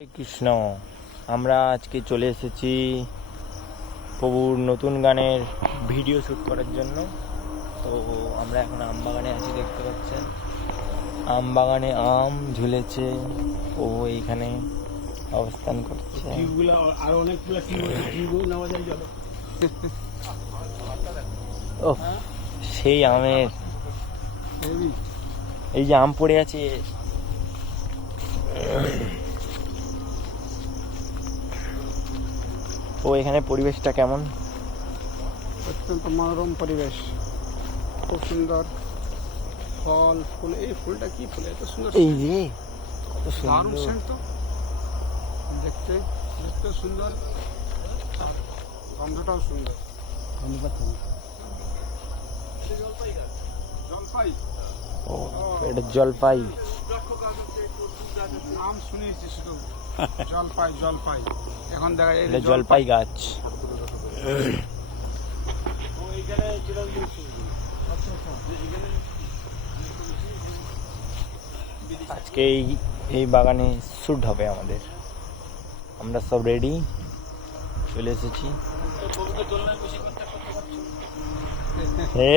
কৃষ্ণ। আমরা আজকে চলে এসেছি প্রভুর নতুন গানের ভিডিও শ্যুট করার জন্য। তো আমরা এখন আম বাগানে আছি দেখতে পাচ্ছেন। আম বাগানে আম ঝুলেছে ও এইখানে অবস্থান করছে। ও সেই আমের। এই যে আম পড়ে আছে ও এখানে পরিবেশটা কেমন? অত্যন্ত মনোরম পরিবেশ। খুব সুন্দর। ফল ফুল এই ফুলটা কি ফুল? এত সুন্দর এই যে দারুণ সেন্ট তো। দেখতে দেখতে সুন্দর। আর গন্ধটাও সুন্দর। জলপাই ও এটা জলপাই। নাম শুনেছি শুধু। জলপাই জলপাই। এখন দেখা যায় এটা জলপাই। গাছ। আজকে এই এই বাগানে শ্যুট হবে আমাদের। আমরা সব রেডি চলে এসেছি। হে